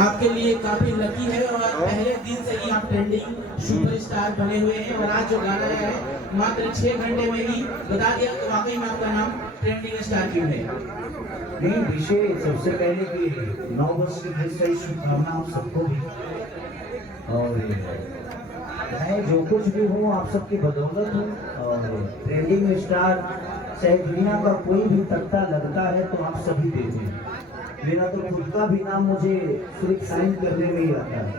आपके लिए काफी लकी है और पहले दिन से ही आप ट्रेंडिंग सुपरस्टार बने हुए हैं और आज जो गाना है मात्र 6 घंटे में ही बता दिया तो वाकई में आपका नाम ट्रेंडिंग स्टार क्यों है। नहीं, विषय सबसे पहले कि 9 वर्ष की फिर शुभकामना आप सबको भी, और मैं जो कुछ भी हूँ आप सबकी बदौलत हूँ। और ट्रेंडिंग स्टार चाहे दुनिया का कोई भी तख्ता लगता है तो आप सभी देते हैं। मेरा तो खुद का भी नाम मुझे सिर्फ साइन करने में ही आता है,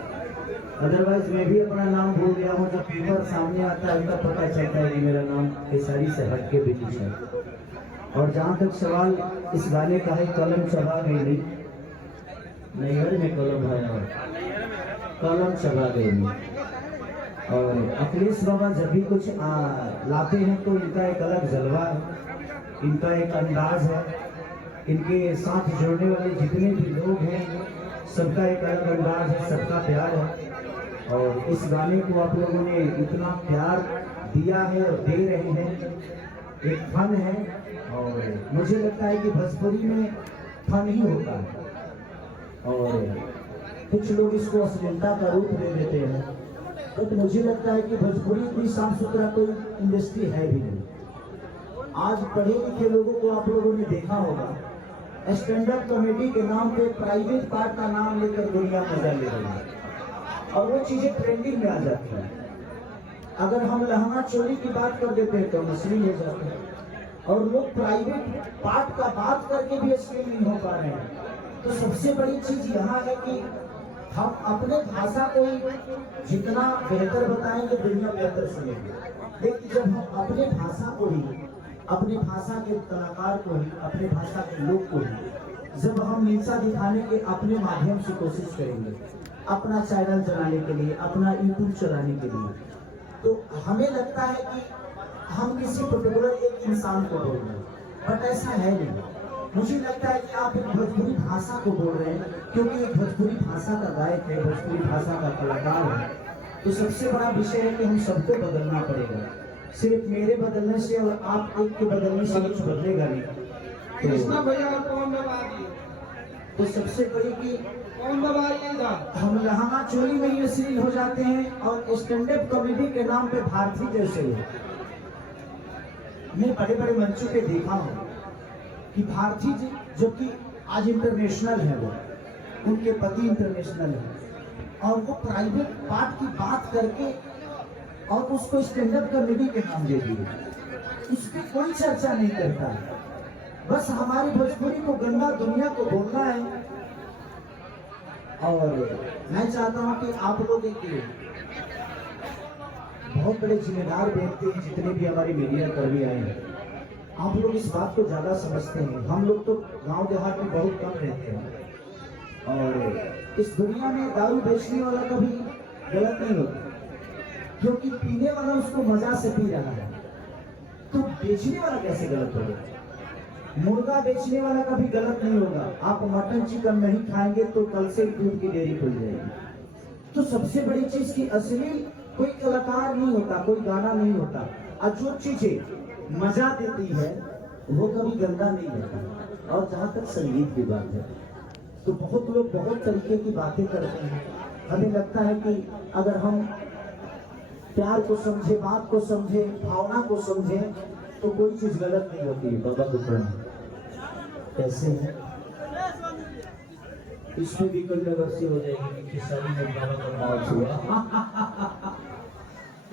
अदरवाइज मैं भी अपना नाम भूल गया हूँ। जब पेपर सामने आता है तब पता चलता है कि मेरा नाम केसारी से हट के ब्रिटिश है। और जहाँ तक सवाल इस गाने का है, कलम चबा गई नैहर में कलम है और कलम चबा गई। और अखिलेश बाबा जब भी कुछ लाते हैं तो इनका एक अलग जलवा है, इनका एक अंदाज है, इनके साथ जुड़ने वाले जितने भी लोग हैं सबका एक अलग अंदाज है, सबका प्यार है। और इस गाने को आप लोगों ने इतना प्यार दिया है और दे रहे हैं, एक फन है। और मुझे लगता है कि भोजपुरी में फन ही होता है, और कुछ लोग इसको अश्लीलता का रूप दे देते हैं, तो मुझे लगता है कि भोजपुरी इतनी साफ सुथरा कोई इंडस्ट्री है भी नहीं। आज पढ़े लिखे लोगों को आप लोगों ने देखा होगा, स्टैंड अप कॉमेडी के नाम पे प्राइवेट पार्ट का नाम लेकर दुनिया मजा ले रही है, और वो चीजें ट्रेंडिंग में आ जाती है। अगर हम लहंगा चोली की बात कर देते हैं तो अश्लील हो जाते हैं, और लोग प्राइवेट पार्ट का बात करके भी अश्लील नहीं हो पा रहे हैं। तो सबसे बड़ी चीज यहाँ है कि हम अपने भाषा को ही जितना बेहतर बताएंगे दुनिया बेहतर सुनेगी। लेकिन जब हम अपने भाषा को ही, अपने भाषा के कलाकार को ही, अपने भाषा के लोग को ही जब हम नीचा दिखाने के अपने माध्यम से कोशिश करेंगे, अपना चैनल चलाने के लिए, अपना यूट्यूब चलाने के लिए, तो हमें लगता है कि हम किसी पर्टिकुलर एक इंसान को बोल रहे हैं, बट ऐसा है नहीं। मुझे लगता है कि आप एक भोजपुरी भाषा को बोल रहे हैं, क्योंकि एक भोजपुरी भाषा का गायक है, भोजपुरी भाषा का कलाकार है। तो सबसे बड़ा विषय है कि हम सबको बदलना पड़ेगा। सिर्फ मेरे बदलने से और आप एक के बदलने से कुछ बदलेगा नहीं। कृष्णा भैया कौन दबा दिए? तो सबसे बड़ी की कौन दबा दिया? हम लहंगा चोली में ही अश्लील हो जाते हैं, और स्टैंड अप कॉमेडी के नाम पे भारती जैसे हो। मैं बड़े बड़े मंचों पे देखा हूँ कि भारती जी जो कि आज इंटरनेशनल है, वो उनके पति इंटरनेशनल है, और वो प्राइवेट पार्ट की बात करके और उसको स्टैंड अप कॉमेडी के नाम दे दिए। उस पर कोई चर्चा नहीं करता है, बस हमारी भोजपुरी को गंदा दुनिया को बोलना है। और मैं चाहता हूं कि आप लोग एक बहुत बड़े जिम्मेदार व्यक्ति हैं, जितने भी हमारे मीडिया कर्मी आए हैं, आप लोग इस बात को ज्यादा समझते हैं। हम लोग तो गांव देहात में बहुत कम रहते हैं, और इस दुनिया में दारू बेचने वाला कभी गलत नहीं होता, क्योंकि पीने वाला उसको मजा से पी रहा है, तो बेचने वाला कैसे गलत होगा? मुर्गा बेचने वाला कभी गलत नहीं होगा। आप मटन चिकन नहीं खाएंगे तो कल से दूध की डेयरी खुल जाएगी। तो सबसे बड़ी चीज की असली कोई कलाकार नहीं होता, कोई गाना नहीं होता, और जो चीजें मजा देती है वो कभी गंदा नहीं होता। और जहाँ तक संगीत की बात है, तो बहुत लोग बहुत तरीके की बातें करते हैं। हमें लगता है कि अगर हम प्यार को समझे, बात को समझे, भावना को समझे, तो कोई चीज गलत नहीं होती है। बाबा दुकान कैसे है, इसमें भी कंट्रोवर्सी हो जाएगी कि किसानी में बाबा का मौत हुआ।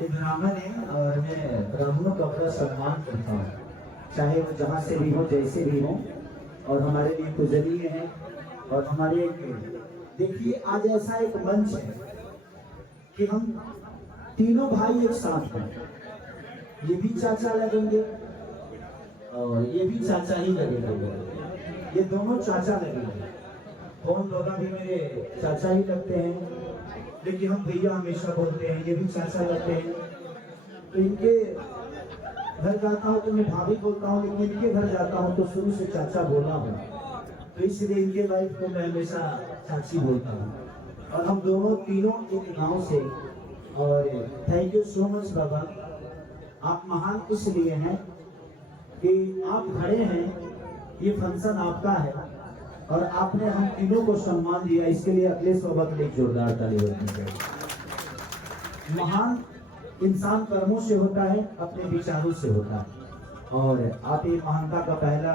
ये ब्राह्मण है और मैं ब्राह्मणों का बड़ा सम्मान करता हूँ, चाहे वो जहाँ से भी हो, जैसे भी हो, और हमारे लिए पूजनीय है। और हमारे एक देखिए, आज ऐसा एक मंच है कि हम तीनों भाई एक साथ हैं। ये भी चाचा लगेंगे और ये भी चाचा ही लगेंगे, ये दोनों चाचा लगेंगे। कौन लोग भी मेरे चाचा ही लगते हैं, लेकिन हम भैया हमेशा बोलते हैं, ये भी चाचा लगते हैं। तो इनके घर जाता हूँ तो मैं भाभी बोलता हूँ, लेकिन इनके घर जाता हूँ तो शुरू से चाचा बोला हूँ, तो इसलिए इनके वाइफ को मैं हमेशा चाची बोलता हूँ। और हम दोनों तीनों एक गांव से। और थैंक यू सो मच बाबा, आप महान इसलिए हैं कि आप खड़े हैं, ये फंक्शन आपका है, और आपने हम तीनों को सम्मान दिया, इसके लिए अखिलेश बाबा के लिए जोरदार ताली बजानी चाहिए। महान इंसान कर्मों से होता है, अपने विचारों से होता है। और आप ये महानता का पहला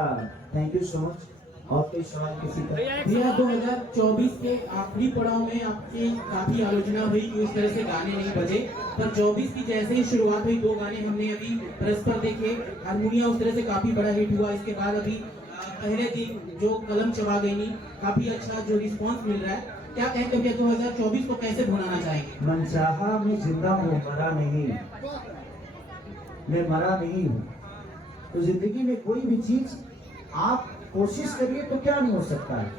थैंक यू सो मच। और कोई सवाल किसी का? भैया 2024 के आखिरी पड़ाव में आपकी काफी आलोचना हुई कि उस तरह से गाने नहीं बजे, पर 24 की जैसे ही शुरुआत हुई 2 गाने हमने अभी परस्पर देखे, हारमोनिया उस तरह से काफी बड़ा हिट हुआ। इसके बाद अभी पहले दिन जो कलम चबा गई नहीं, काफी अच्छा जो रिस्पांस मिल रहा है, क्या कहेंगे भैया 2024 को कैसे भुनाना चाहेंगे? मनचाहा मैं जिंदा हूँ, मरा नहीं, मैं मरा नहीं हूँ। तो जिंदगी में कोई भी चीज आप कोशिश करिए तो क्या नहीं हो सकता है।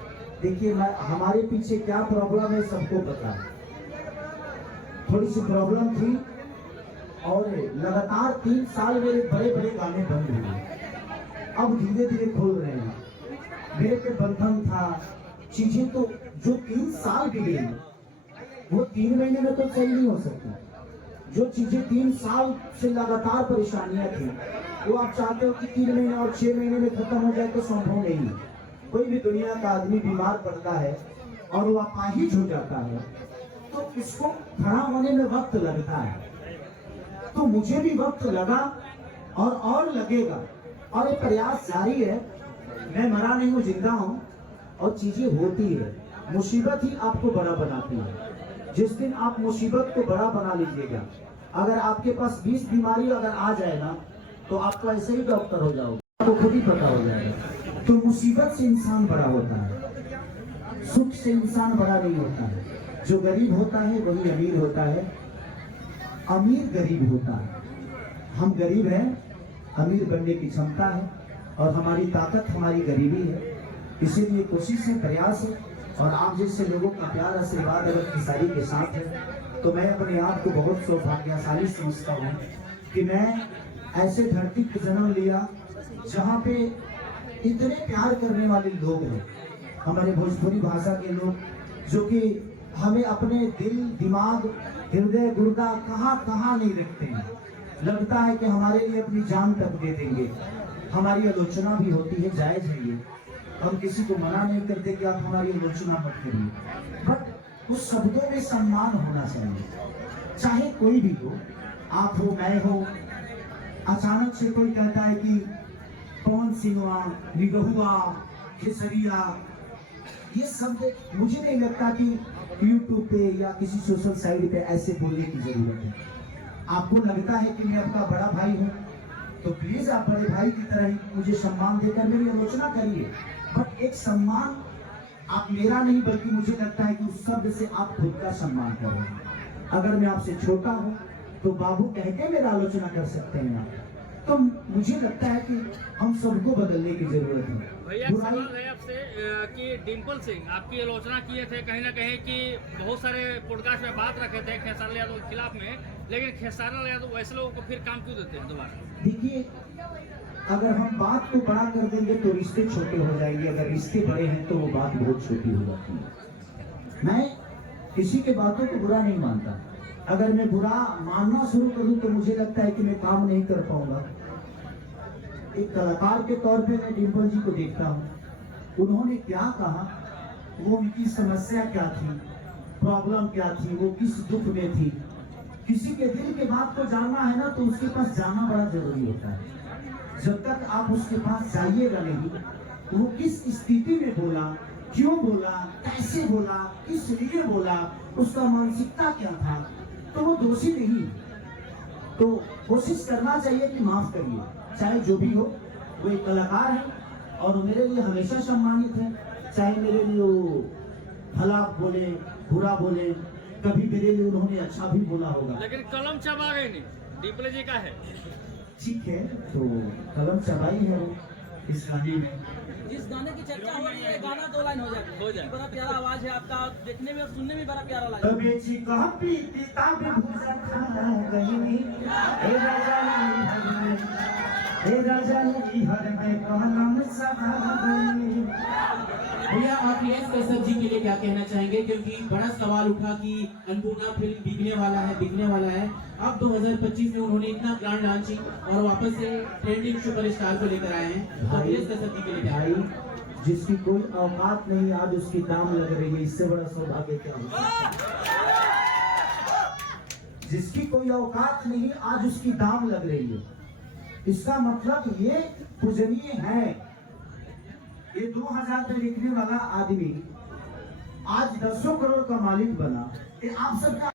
देखिए हमारे पीछे क्या प्रॉब्लम है सबको पता है। थोड़ी सी प्रॉब्लम थी और लगातार 3 साल मेरे बड़े बड़े गाने बंद हुए, अब धीरे धीरे खुल रहे हैं। मेरे पे बंधन था, चीजें तो जो 3 साल बिगड़ी वो 3 महीने में तो सही नहीं हो सकती। जो चीजें 3 साल से लगातार परेशानियां थी वो आप चाहते हो कि 3 महीने और 6 महीने में खत्म हो जाए तो संभव नहीं है। कोई भी दुनिया का आदमी बीमार पड़ता है और वो अपाहिज हो जाता है तो उसको खड़ा होने में वक्त लगता है। तो मुझे भी वक्त लगा और लगेगा और ये प्रयास जारी है। मैं मरा नहीं हूँ, जिंदा हूँ और चीजें होती है। मुसीबत ही आपको बड़ा बनाती है। जिस दिन आप मुसीबत को बड़ा बना लीजिएगा, अगर आपके पास 20 बीमारी अगर आ जाए ना तो आप तो ऐसे ही डॉक्टर हो जाओगे, आपको खुद ही पता हो जाएगा। तो मुसीबत से इंसान बड़ा होता है, सुख से इंसान बड़ा नहीं होता है। जो गरीब होता है वही अमीर होता है, अमीर गरीब होता है। हम गरीब हैं, अमीर बनने की क्षमता है और हमारी ताकत हमारी गरीबी है। इसीलिए कोशिश है, प्रयास है और आप जैसे लोगों का प्यार आशीर्वाद अगर खेसारी के साथ है तो मैं अपने आप को बहुत सौभाग्यशाली समझता हूँ कि मैं ऐसे धरती पर जन्म लिया जहाँ पे इतने प्यार करने वाले लोग हैं, हमारे भोजपुरी भाषा के लोग जो कि हमें अपने दिल दिमाग हृदय गुर्दा कहाँ नहीं रखते हैं। लगता है कि हमारे लिए अपनी जान तक दे देंगे। हमारी आलोचना भी होती है, जायज है ये, हम किसी को मना नहीं करते कि आप हमारी आलोचना मत करिए, बट उस शब्दों में सम्मान होना चाहिए। चाहे कोई भी हो, आप हो मैं हो, अचानक से कोई कहता है कि पवन सिंह निगहुआ खेसरिया, ये शब्द मुझे नहीं लगता कि यूट्यूब पे या किसी सोशल साइट पे ऐसे बोलने की जरूरत है। आपको लगता है कि मैं आपका बड़ा भाई हूँ तो प्लीज आप बड़े भाई की तरह ही मुझे सम्मान देकर मेरी आलोचना करिए, बट एक सम्मान आप मेरा नहीं बल्कि मुझे लगता है कि उस शब्द से आप खुद का सम्मान कर रहे हैं। अगर मैं आपसे छोटा हूँ तो बाबू कह के मेरा आलोचना कर सकते हैं आप, तो मुझे लगता है कि हम सबको बदलने की जरूरत है। भैया सवाल है आपसे कि डिम्पल सिंह आपकी आलोचना किए थे कहीं ना कहीं कि बहुत सारे पॉडकास्ट में बात रखे थे खेसारी यादव के खिलाफ में, लेकिन खेसारी यादव वैसे लोगों को फिर काम क्यों देते हैं दोबारा? देखिए, अगर हम बात को बड़ा कर देंगे तो रिश्ते छोटे हो जाएंगे, अगर रिश्ते बड़े हैं तो वो बात बहुत छोटी हो जाती है। मैं किसी के बातों को बुरा नहीं मानता, अगर मैं बुरा मानना शुरू करूं तो मुझे लगता है कि मैं काम नहीं कर पाऊंगा। एक कलाकार के तौर पे मैं डिम्पल जी को देखता हूं, उन्होंने क्या कहा, वो उनकी समस्या क्या थी, प्रॉब्लम क्या थी, वो किस दुख में थी। किसी के दिल के बात को जानना है ना तो उसके पास जाना बड़ा जरूरी होता है। जब तक आप उसके पास जाइएगा नहीं, वो किस स्थिति में बोला, क्यों बोला, कैसे बोला, किस लिए बोला, उसका मानसिकता क्या था, तो वो दोषी नहीं। तो कोशिश करना चाहिए कि माफ करिए, चाहे जो भी हो, वो एक कलाकार है और मेरे लिए हमेशा सम्मानित है। चाहे मेरे लिए वो भला बोले बुरा बोले, कभी मेरे लिए उन्होंने अच्छा भी बोला होगा, लेकिन कलम चबा गई नहीं, डिम्पल जी का है। ठीक है, तो कलम चबाई है वो इस गाने में। जिस गाने की चर्चा हो रही है, गाना 2 लाइन हो जाए। बड़ा प्यारा आवाज है आपका, देखने में और सुनने में बड़ा प्यारा लगा। बेची कॉपी किताब भूसा खा गई, हे राजा नी हर में कलम सभा गई। भैया आप यस कसब जी के लिए क्या कहना चाहेंगे, क्योंकि बड़ा सवाल उठा कि अन्नपूर्णा फिल्म बिकने वाला है। अब 2025 में उन्होंने इतना ग्रैंड लॉन्चिंग और वापस से ट्रेंडिंग सुपरस्टार को लेकर आए हैं, तो यस कसब जी के लिए क्या? जिसकी कोई औकात नहीं आज उसकी दाम लग रही है, इससे बड़ा सौभाग्य क्या हो सकता है। जिसकी कोई औकात नहीं आज उसकी दाम लग रही है, इसका मतलब ये पूजनीय है। ये 2000 पे लिखने वाला आदमी आज 10 करोड़ का मालिक बना। ये आप सबका